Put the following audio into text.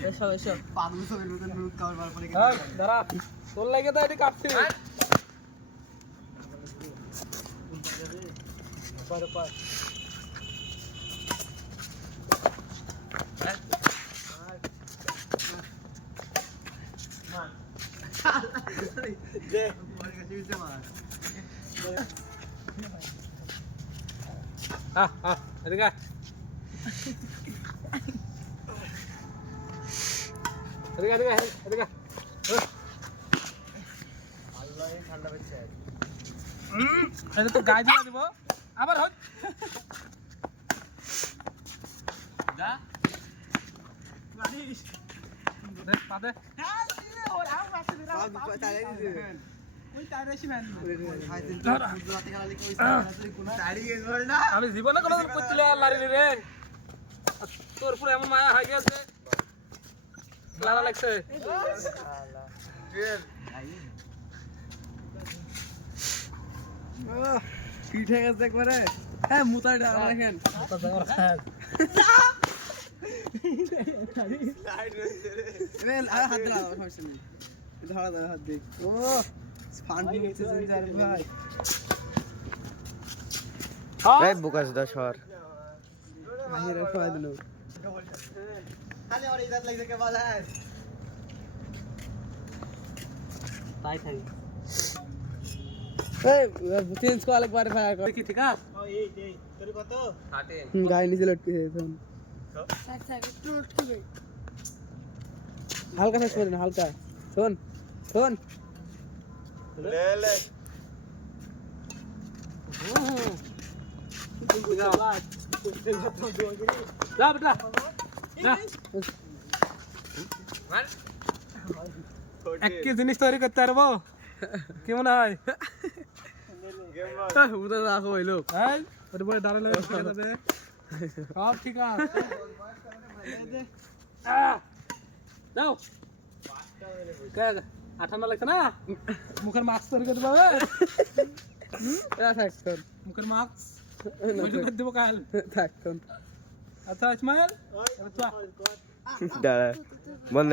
এসো এসো পাগল সব নতুন নুন খাওয়ার বার পরে এই দাঁড়া তোর লাগে তো এটি কাটছি পার পার দে ওর কাছে দিতে মার এদিকে এদিকে এদিকে এদিকে আল্লাহ এই ঠান্ডা পেছে এটা তো গায়ে দিয়ে দিব আবার হই দা দে পাদে ওর আউ পাশে দিরা তাড়াই দিছে ওই তাইরাছি ম্যান খাইতেন তো রাতে খালি কই সারাতে কোনা দাঁড়িয়ে গেল না আমি জীবনে কোনো করতে লারি রে তোর পুরো এমন মায়া হয়ে গেছে লালা লাগছে পিঠে গেছে একবারে হ্যাঁ মুতাই ডাল দেখেন এবেল আর হাত দাও সমস্যা নেই ধরা দাও হাত দে ও ফান দিতে যার ভাই এই বুকাস দশর আহিরে খাওয়া দিল খালি আমার ইজাত লাগছে কে বাজার তাই থাকি এই চেঞ্জ করা লাগবে আরে ভাই দেখি ঠিক আছে এই তোর কত গায়ে নিচে লটকে এখন থাক থাক একটু উঠবে হালকা ফেস করেন হালকা শোন শোন লে যা বেটা যা এক কি জিনিস তৈরি করতে পারবো কি মনে হয় উদা রাখো হইলো এই ওর বড় দাঁড়া লাগে যাবে সব ঠিক আছে যাও আঠান্ন লাগছে না মুখের মাস্ক তৈরি করতে পারবে মুখের মাস্ক করে দেবো কাল থাক আচ্ছা ইসমাইল দাঁড়া বন্ধ